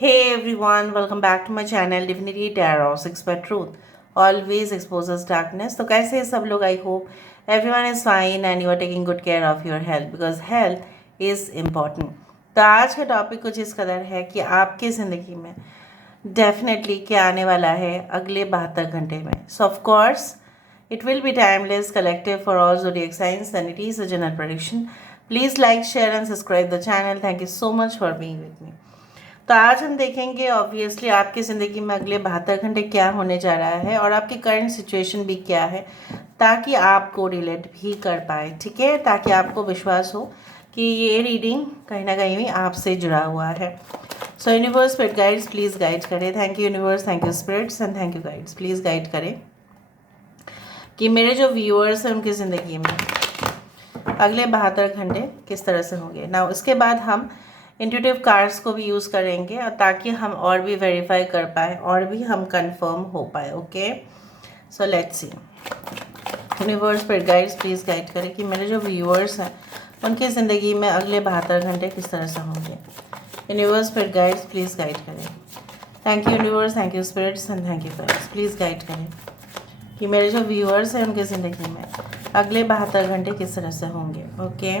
Hey everyone, welcome back to my channel Divinity Tarot 6 by Truth. Always exposes darkness. तो कैसे हैं सब लोग? I hope everyone is fine and you are taking good care of your health because health is important. तो आज का topic कुछ इस कदर है कि आपकी ज़िंदगी में डेफिनेटली क्या आने वाला है अगले 72 घंटे में. So of course it will be timeless, collective for all zodiac signs and it is a general prediction. Please like, share and subscribe the channel. Thank you so much for being with me. तो आज हम देखेंगे obviously आपकी ज़िंदगी में अगले 72 घंटे क्या होने जा रहा है और आपकी करंट सिचुएशन भी क्या है, ताकि आपको रिलेट भी कर पाए. ठीक है, ताकि आपको विश्वास हो कि ये रीडिंग कहीं ना कहीं भी आपसे जुड़ा हुआ है. So universe spirit guides please guide करें. Thank you universe, thank you spirits and thank you guides. Please guide करें कि मेरे जो व्यूअर्स हैं उनकी ज़िंदगी में अगले 72 घंटे किस तरह से होंगे. ना उसके बाद हम इंट्यूटिव कार्ड्स को भी यूज़ करेंगे और ताकि हम और भी वेरीफाई कर पाए और भी हम कंफर्म हो पाए. Okay, so let's see. Universe पर गाइड्स प्लीज़ गाइड करें कि मेरे जो व्यूअर्स हैं उनकी ज़िंदगी में अगले 72 घंटे किस तरह से होंगे. यूनिवर्स पर गाइड्स प्लीज़ गाइड करें. Thank you universe, thank you spirits and thank you guides. Please guide करें कि मेरे जो व्यूअर्स हैं उनकी ज़िंदगी में अगले 72 घंटे किस तरह से होंगे. Okay,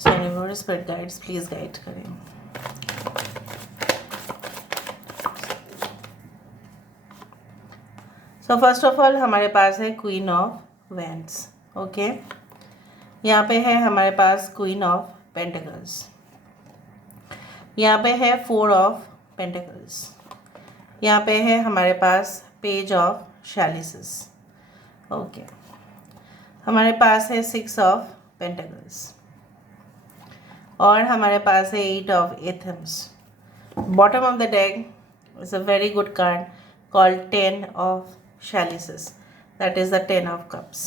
so universe spirit guides please guide करें. सो फर्स्ट ऑफ ऑल हमारे पास है क्वीन ऑफ वैंड्स. ओके, यहाँ पे है हमारे पास क्वीन ऑफ पेंटिकल्स. यहाँ पे है 4 ऑफ पेंटिकल्स. यहाँ पे है हमारे पास पेज ऑफ शैलिसेस. ओके, हमारे पास है 6 ऑफ पेंटिकल्स और हमारे पास है 8 of athames. Bottom of the deck is a very good card called 10 of chalices, that is the 10 of cups.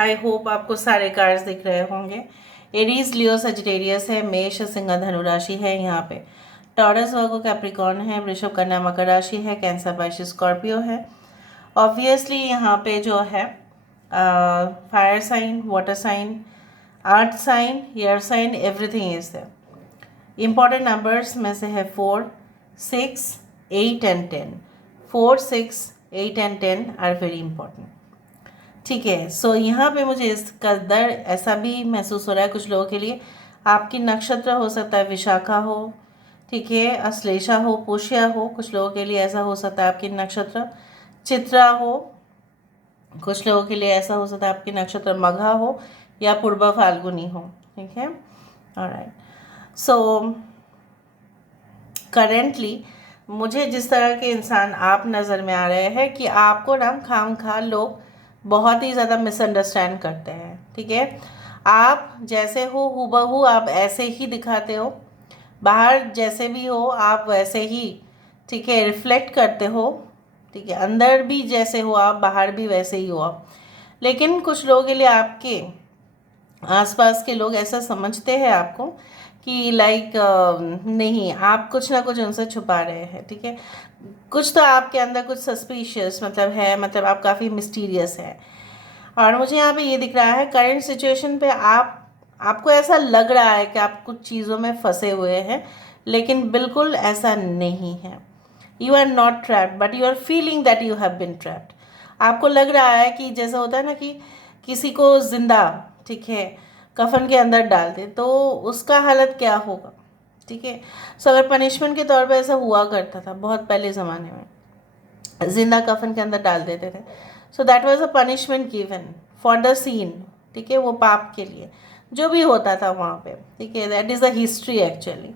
I hope आपको सारे कार्ड्स दिख रहे होंगे. एरीज, लियो, सजिटेरियस है, मेष, सिंह, धनु राशि है. यहाँ पे टॉरस, वर्गो, कैप्रिकॉर्न है, वृषभ, कन्या, मकर राशि है, कैंसर, पाइसेस, स्कॉर्पियो है. ऑब्वियसली यहाँ पे जो है fire sign, water sign, earth sign, air sign, everything is there. Important numbers में से है 4, 6, 8 and 10. 4, 6, 8 and 10 are very important. ठीक है, सो यहाँ पे मुझे इस कदर ऐसा भी महसूस हो रहा है कुछ लोगों के लिए आपकी नक्षत्र हो सकता है विशाखा हो, ठीक है, अश्लेषा हो, पुष्या हो. कुछ लोगों के लिए ऐसा हो सकता है आपकी नक्षत्र चित्रा हो. कुछ लोगों के लिए ऐसा हो सकता है आपकी नक्षत्र मघा हो या पूर्वा फाल्गुनी हो. ठीक है, ऑलराइट. सो करेंटली मुझे जिस तरह के इंसान आप नज़र में आ रहे हैं कि आपको ना खामखा लोग बहुत ही ज़्यादा मिसअंडरस्टैंड करते हैं. ठीक है, आप जैसे हो हूबहू आप ऐसे ही दिखाते हो, बाहर जैसे भी हो आप वैसे ही, ठीक है, रिफ्लेक्ट करते हो. ठीक है, अंदर भी जैसे हो आप बाहर भी वैसे ही हो आप. लेकिन कुछ लोगों के लिए आपके आसपास के लोग ऐसा समझते हैं आपको कि लाइक नहीं, आप कुछ ना कुछ उनसे छुपा रहे हैं. ठीक है, कुछ तो आपके अंदर कुछ सस्पिशियस मतलब है, मतलब आप काफ़ी मिस्टीरियस है. और मुझे यहाँ पे ये दिख रहा है करंट सिचुएशन पे आपको ऐसा लग रहा है कि आप कुछ चीज़ों में फंसे हुए हैं, लेकिन बिल्कुल ऐसा नहीं है. You are not trapped but you are feeling that you have been trapped. आपको लग रहा है कि जैसा होता है ना कि किसी को जिंदा, ठीक है, कफन के अंदर डाल दे तो उसका हालत क्या होगा. ठीक है, सो अगर पनिशमेंट के तौर पे ऐसा हुआ करता था बहुत पहले ज़माने में, जिंदा कफन के अंदर डाल देते थे. So that was a punishment given for the sin. ठीक है, वो पाप के लिए जो भी होता था वहाँ पे. ठीक है, that is the history actually.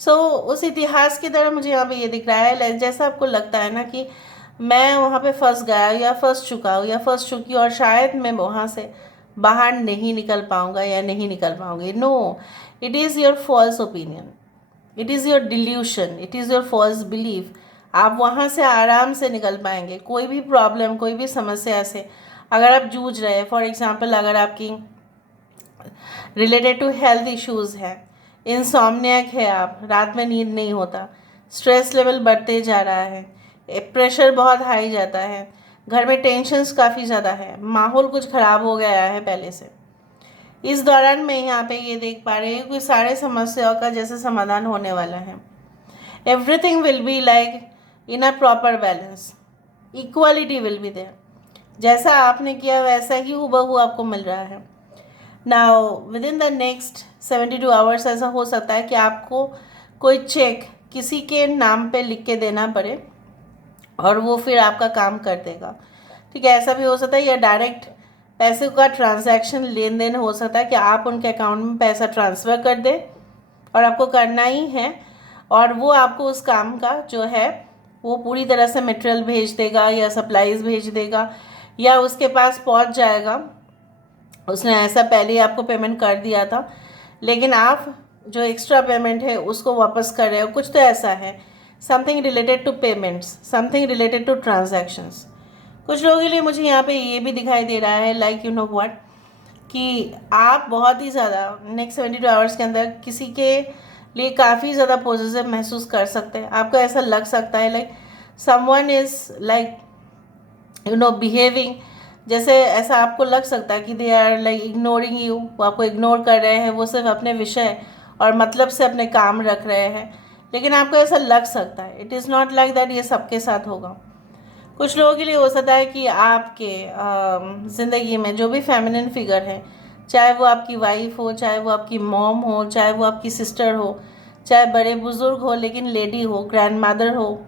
So उस इतिहास की तरह मुझे यहाँ पे ये दिख रहा है जैसा आपको लगता है ना कि मैं वहाँ पे फंस गया या फंस चुका हूँ या फंस चुकी और शायद मैं वहाँ से बाहर नहीं निकल पाऊँगा या नहीं निकल पाऊँगी. No, it is your false opinion, it is your delusion, it is your false belief. आप वहाँ से आराम से निकल पाएंगे. कोई भी प्रॉब्लम, कोई भी समस्या से अगर आप जूझ रहे हैं, फॉर एग्जांपल अगर आपकी रिलेटेड टू हेल्थ इश्यूज़ है, इंसोम्नियाक है, आप रात में नींद नहीं होता, स्ट्रेस लेवल बढ़ते जा रहा है, प्रेशर बहुत हाई जाता है, घर में टेंशन्स काफ़ी ज़्यादा है, माहौल कुछ ख़राब हो गया है पहले से, इस दौरान मैं यहाँ पे ये देख पा रही हूँ कि सारे समस्याओं का जैसे समाधान होने वाला है। Everything will be like in a proper balance, equality will be there. जैसा आपने किया वैसा ही हूबहू आपको मिल रहा है। Now with in the next 72 hours ऐसा हो सकता है कि आपको कोई चेक किसी के नाम पे लिख के देना पड़े और वो फिर आपका काम कर देगा। ठीक है, ऐसा भी हो सकता है, या डायरेक्ट पैसे का ट्रांजैक्शन लेन देन हो सकता है कि आप उनके अकाउंट में पैसा ट्रांसफ़र कर दें और आपको करना ही है, और वो आपको उस काम का जो है वो पूरी तरह से मटेरियल भेज देगा या सप्लाईज भेज देगा या उसके पास पहुंच जाएगा। उसने ऐसा पहले ही आपको पेमेंट कर दिया था, लेकिन आप जो एक्स्ट्रा पेमेंट है उसको वापस कर रहे हो। कुछ तो ऐसा है, something related to payments, something related to transactions. कुछ लोगों के लिए मुझे यहाँ पे ये भी दिखाई दे रहा है लाइक यू नो व्हाट, कि आप बहुत ही ज़्यादा नेक्स्ट 72 आवर्स के अंदर किसी के लिए काफ़ी ज़्यादा पॉजिटिव महसूस कर सकते हैं। आपको ऐसा लग सकता है like someone is like you know behaving, जैसे ऐसा आपको लग सकता है कि they are like ignoring you, वो आपको इग्नोर कर रहे हैं, वो सिर्फ अपने विषय और मतलब से अपने काम रख रहे हैं। लेकिन आपको ऐसा लग सकता है, it is not like that ये सबके साथ होगा। कुछ लोगों के लिए हो सकता है कि आपके ज़िंदगी में जो भी फेमिनिन फिगर है, चाहे वो आपकी वाइफ हो, चाहे वो आपकी मॉम हो, चाहे वो आपकी सिस्टर हो, चाहे बड़े बुज़ुर्ग हो लेकिन लेडी हो, ग्रैंड मदर हो,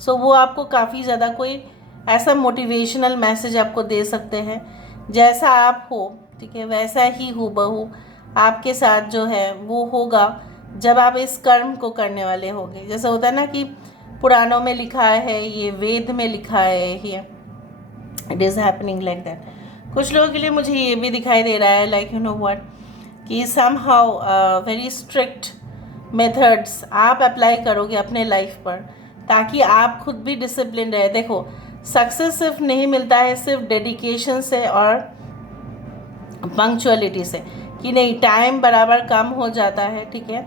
सो वो आपको काफ़ी ज़्यादा कोई ऐसा मोटिवेशनल मैसेज आपको दे सकते हैं। जैसा आप हो, ठीक है, वैसा ही हूबहू आपके साथ जो है वो होगा जब आप इस कर्म को करने वाले होंगे। जैसा होता है ना कि पुराणों में लिखा है, ये वेद में लिखा है, ये it is happening like that. कुछ लोगों के लिए मुझे ये भी दिखाई दे रहा है लाइक यू नो व्हाट, कि somehow very strict methods आप अप्लाई करोगे अपने लाइफ पर, ताकि आप खुद भी डिसिप्लिन रहे। देखो, सक्सेस सिर्फ नहीं मिलता है सिर्फ डेडिकेशन से और पंक्चुअलिटी से, कि नहीं टाइम बराबर कम हो जाता है। ठीक है,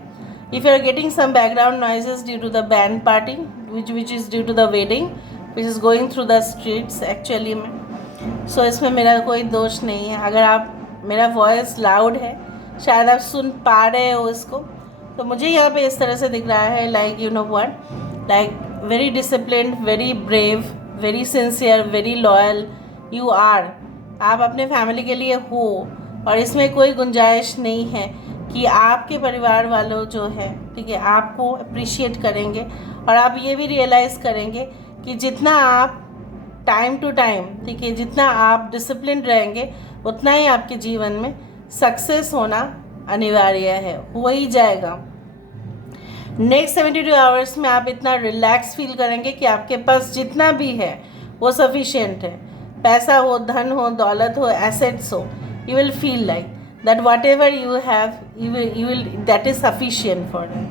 if you are getting some background noises due to the band party which is due to the wedding which is going through the streets actually में, so इसमें मेरा कोई दोष नहीं है। अगर आप मेरा वॉइस लाउड है, शायद आप सुन पा रहे हो इसको, तो मुझे यहाँ पे इस तरह से दिख रहा है like you know what, like very disciplined, very brave, very sincere, very loyal you are. आप अपने फैमिली के लिए हो और इसमें कोई गुंजाइश नहीं है कि आपके परिवार वालों जो है, ठीक है, आपको अप्रिशिएट करेंगे और आप ये भी रियलाइज़ करेंगे कि जितना आप टाइम टू टाइम, ठीक है, जितना आप डिसिप्लिन रहेंगे उतना ही आपके जीवन में सक्सेस होना अनिवार्य है, हो ही जाएगा। नेक्स्ट 72 आवर्स में आप इतना रिलैक्स फील करेंगे कि आपके पास जितना भी है वो सफिशिएंट है। पैसा हो, धन हो, दौलत हो, एसेट्स हो, you will feel like that whatever you have you will that is sufficient for them।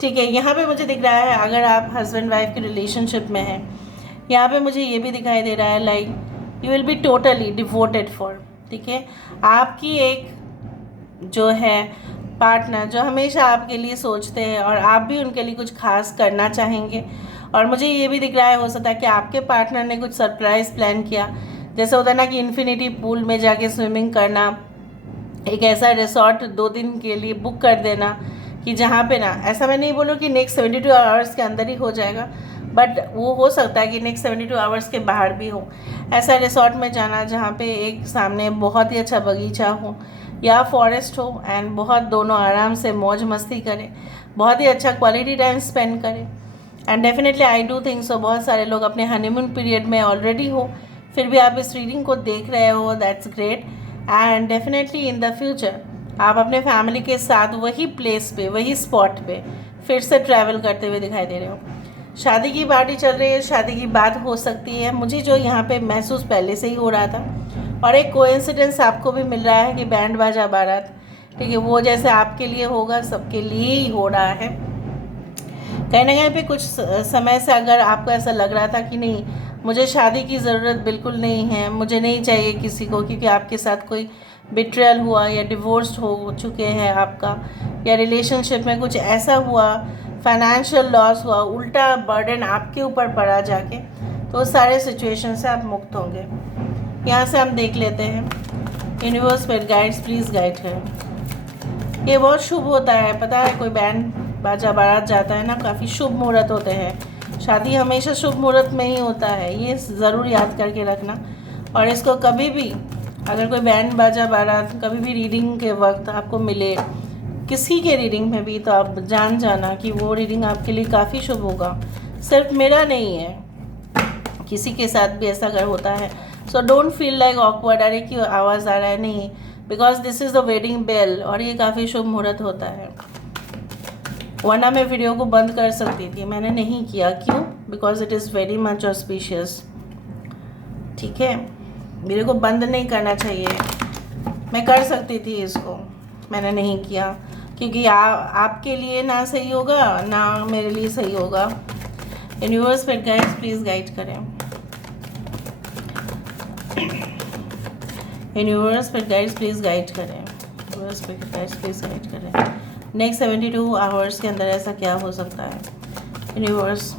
ठीक है, यहाँ पे मुझे दिख रहा है अगर आप हस्बैंड वाइफ के रिलेशनशिप में हैं, यहाँ पे मुझे ये भी दिखाई दे रहा है like you will be totally devoted for. ठीक है, आपकी एक जो है पार्टनर जो हमेशा आपके लिए सोचते हैं और आप भी उनके लिए कुछ खास करना चाहेंगे। और मुझे ये भी दिख रहा है हो सकता है कि आपके पार्टनर ने कुछ सरप्राइज़ प्लान किया, जैसे होता है ना कि इन्फिनिटी पूल में जाके स्विमिंग करना, एक ऐसा रिसोर्ट 2 दिन के लिए बुक कर देना कि जहाँ पे ना, ऐसा मैं नहीं बोलूँ कि नेक्स्ट 72 आवर्स के अंदर ही हो जाएगा, बट वो हो सकता है कि नेक्स्ट 72 आवर्स के बाहर भी हो। ऐसा रिसोर्ट में जाना जहाँ पे एक सामने बहुत ही अच्छा बगीचा हो या फॉरेस्ट हो एंड बहुत दोनों आराम से मौज मस्ती करें, बहुत ही अच्छा क्वालिटी टाइम स्पेंड करें। And definitely I do think so बहुत सारे लोग अपने हनीमून पीरियड में ऑलरेडी हो, फिर भी आप इस रीडिंग को देख रहे हो, that's great. And definitely in the future आप अपने फैमिली के साथ वही प्लेस पे, वही स्पॉट पे फिर से ट्रैवल करते हुए दिखाई दे रहे हो। शादी की पार्टी चल रही है, शादी की बात हो सकती है, मुझे जो यहाँ पे महसूस पहले से ही हो रहा था। और एक कोइंसिडेंस आपको भी मिल रहा है कि बैंड बाजा बारात, ठीक है, वो जैसे आपके लिए होगा सबके लिए ही हो रहा है। कहीं ना कहीं पे कुछ समय से अगर आपको ऐसा लग रहा था कि नहीं मुझे शादी की ज़रूरत बिल्कुल नहीं है, मुझे नहीं चाहिए किसी को, क्योंकि आपके साथ कोई बिट्रेयल हुआ या डिवोर्स हो चुके हैं आपका, या रिलेशनशिप में कुछ ऐसा हुआ, फाइनेंशियल लॉस हुआ, उल्टा बर्डन आपके ऊपर पड़ा जाके, तो उस सारे सिचुएशन से आप मुक्त होंगे। यहाँ से हम देख लेते हैं universe pet guides please guide करें। ये बहुत शुभ होता है, पता है, कोई बैंड बाजा बारात जाता है ना, काफ़ी शुभ मुहूर्त होते हैं। शादी हमेशा शुभ मुहूर्त में ही होता है, ये ज़रूर याद करके रखना। और इसको कभी भी अगर कोई बैंड बाजा बारात कभी भी रीडिंग के वक्त आपको मिले, किसी के रीडिंग में भी, तो आप जान जाना कि वो रीडिंग आपके लिए काफ़ी शुभ होगा। सिर्फ मेरा नहीं है, किसी के साथ भी ऐसा अगर होता है। So don't feel like awkward, अरे क्यों आवाज़ आ रहा है, नहीं, because this is the wedding bell और ये काफ़ी शुभ मुहूर्त होता है। वरना मैं वीडियो को बंद कर सकती थी, मैंने नहीं किया। क्यों? Because it is very much auspicious. ठीक है, वीडियो को बंद नहीं करना चाहिए, मैं कर सकती थी इसको, मैंने नहीं किया क्योंकि आपके लिए ना सही होगा ना मेरे लिए सही होगा। Universe pet guides please guide करें। Universe pet guides please guide करें। Universe pet guides please guide करें। नेक्स्ट 72 आवर्स के अंदर ऐसा क्या हो सकता है? यूनिवर्स,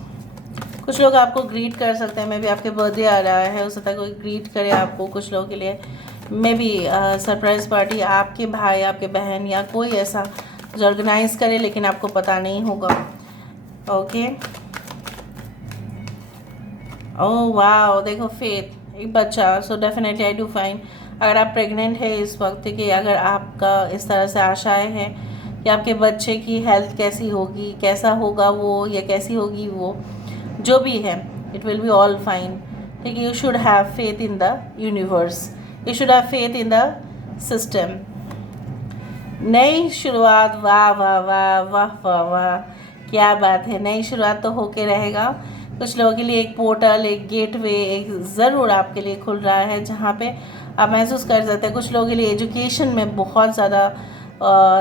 कुछ लोग आपको ग्रीट कर सकते हैं, मे बी आपके बर्थडे आ रहा है, हो सकता है कोई ग्रीट करे आपको। कुछ लोगों के लिए मे बी सरप्राइज़ पार्टी आपके भाई, आपके बहन या कोई ऐसा जो ऑर्गेनाइज करे, लेकिन आपको पता नहीं होगा। ओके, ओह वाह, देखो फेथ, एक बच्चा। So definitely I do fine, अगर आप प्रेग्नेंट है इस वक्त, कि अगर आपका इस तरह से आशाएं हैं कि आपके बच्चे की हेल्थ कैसी होगी, कैसा होगा वो, या कैसी होगी वो, जो भी है, it will be all fine. ठीक है, you should have faith in the universe, you should have faith in the system. नई शुरुआत, वाह वाह वाह वाह वाह वाह, क्या बात है, नई शुरुआत तो होके रहेगा। कुछ लोगों के लिए एक पोर्टल, एक गेटवे, एक ज़रूर आपके लिए खुल रहा है, जहाँ पे आप महसूस कर सकते हैं। कुछ लोगों के लिए एजुकेशन में बहुत ज़्यादा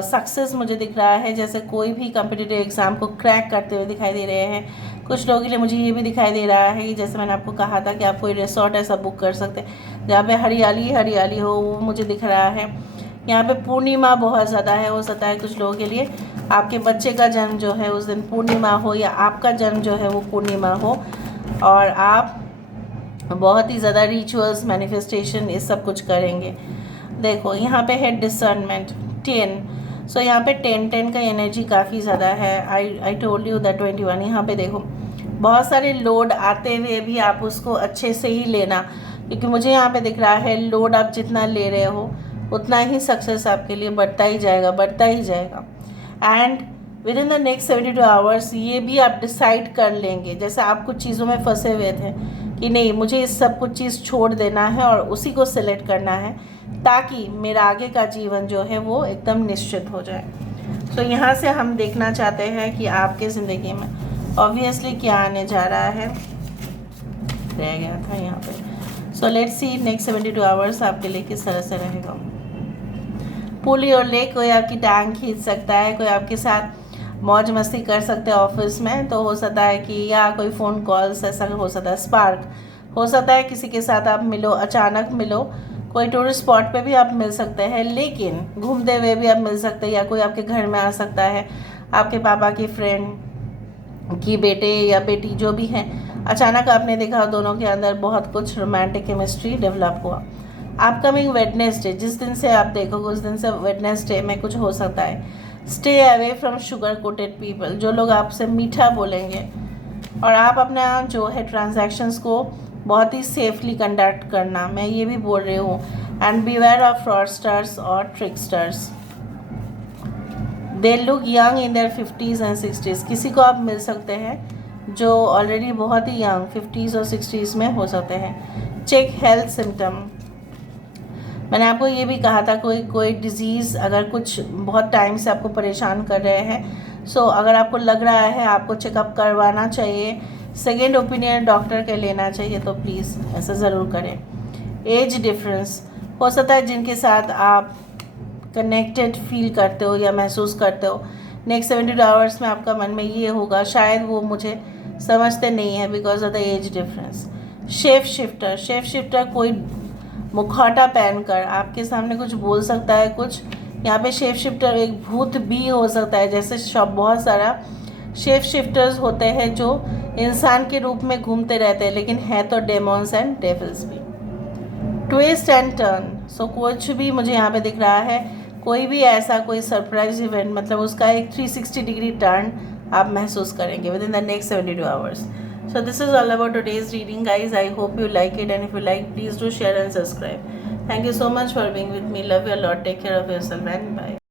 सक्सेस मुझे दिख रहा है, जैसे कोई भी कम्पिटिटिव एग्ज़ाम को क्रैक करते हुए दिखाई दे रहे हैं। कुछ लोगों के लिए मुझे ये भी दिखाई दे रहा है कि जैसे मैंने आपको कहा था कि आप कोई रिसोर्ट ऐसा बुक कर सकते हैं जहाँ पे हरियाली हरियाली हो, वो मुझे दिख रहा है। यहाँ पे पूर्णिमा बहुत ज़्यादा है, हो सकता है कुछ लोगों के लिए आपके बच्चे का जन्म जो है उस दिन पूर्णिमा हो, या आपका जन्म जो है वो पूर्णिमा हो, और आप बहुत ही ज़्यादा रिचुअल्स, मैनिफेस्टेशन, ये सब कुछ करेंगे। देखो यहाँ पे है डिसर्नमेंट 10। सो यहाँ पे 10 का एनर्जी काफ़ी ज़्यादा है। I told you that 21। यहाँ पे देखो बहुत सारे लोड आते हुए भी आप उसको अच्छे से ही लेना, क्योंकि मुझे यहाँ पे दिख रहा है लोड आप जितना ले रहे हो उतना ही सक्सेस आपके लिए बढ़ता ही जाएगा, बढ़ता ही जाएगा। And with in the next 72 hours ये भी आप डिसाइड कर लेंगे, जैसे आप कुछ चीज़ों में फंसे हुए थे कि नहीं, मुझे इस सब कुछ चीज़ छोड़ देना है और उसी को सिलेक्ट करना है, ताकि मेरा आगे का जीवन जो है वो एकदम निश्चित हो जाए। तो यहाँ से हम देखना चाहते हैं कि आपके ज़िंदगी में ऑब्वियसली क्या आने जा रहा है, रह गया था यहाँ पे। So let's see next 72 hours आपके लिए किस तरह से रहेगा। पुली और लेक, कोई आपकी टांग खींच सकता है, कोई आपके साथ मौज मस्ती कर सकते हैं ऑफिस में, तो हो सकता है कि, या कोई फ़ोन कॉल्स ऐसा हो सकता है, स्पार्क हो सकता है, किसी के साथ आप मिलो, अचानक मिलो, कोई टूरिस्ट स्पॉट पे भी आप मिल सकते हैं, लेकिन घूमते हुए भी आप मिल सकते हैं, या कोई आपके घर में आ सकता है, आपके पापा की फ्रेंड की बेटे या बेटी जो भी हैं, अचानक आपने देखा दोनों के अंदर बहुत कुछ रोमांटिक केमिस्ट्री डेवलप हुआ। अपकमिंग वेडनेसडे, जिस दिन से आप देखोगे उस दिन से वेडनेसडे में कुछ हो सकता है। Stay away from sugar coated people, जो लोग आपसे मीठा बोलेंगे, और आप अपना जो है ट्रांजैक्शंस को बहुत ही सेफली कंडक्ट करना, मैं ये भी बोल रही हूँ। एंड बीवेयर ऑफ फ्रॉडस्टर्स और tricksters, they look young in their 50s and 60s। किसी को आप मिल सकते हैं जो ऑलरेडी बहुत ही यंग 50s और 60s में हो सकते हैं। चेक हेल्थ सिम्टम, मैंने आपको ये भी कहा था कोई डिज़ीज़ अगर कुछ बहुत टाइम से आपको परेशान कर रहे हैं, सो अगर आपको लग रहा है आपको चेकअप करवाना चाहिए, सेकेंड ओपिनियन डॉक्टर के लेना चाहिए, तो प्लीज़ ऐसा ज़रूर करें। एज डिफरेंस, हो सकता है जिनके साथ आप कनेक्टेड फील करते हो या महसूस करते हो, नेक्स्ट 72 आवर्स में आपका मन में ये होगा शायद वो मुझे समझते नहीं है because of the age difference. Shape shifter कोई मुखौटा पहनकर आपके सामने कुछ बोल सकता है, कुछ यहाँ पे शेप शिफ्टर एक भूत भी हो सकता है, जैसे बहुत सारा शेप शिफ्टर्स होते हैं जो इंसान के रूप में घूमते रहते हैं, लेकिन है तो डेमोन्स एंड डेविल्स भी। ट्विस्ट एंड टर्न, सो कुछ भी मुझे यहाँ पे दिख रहा है, कोई भी ऐसा कोई सरप्राइज इवेंट, मतलब उसका एक 360 डिग्री टर्न आप महसूस करेंगे with in the next 72 hours. So this is all about today's reading, guys. I hope you like it, and if you like, please do share and subscribe. Thank you so much for being with me. Love you a lot. Take care of yourself, and bye.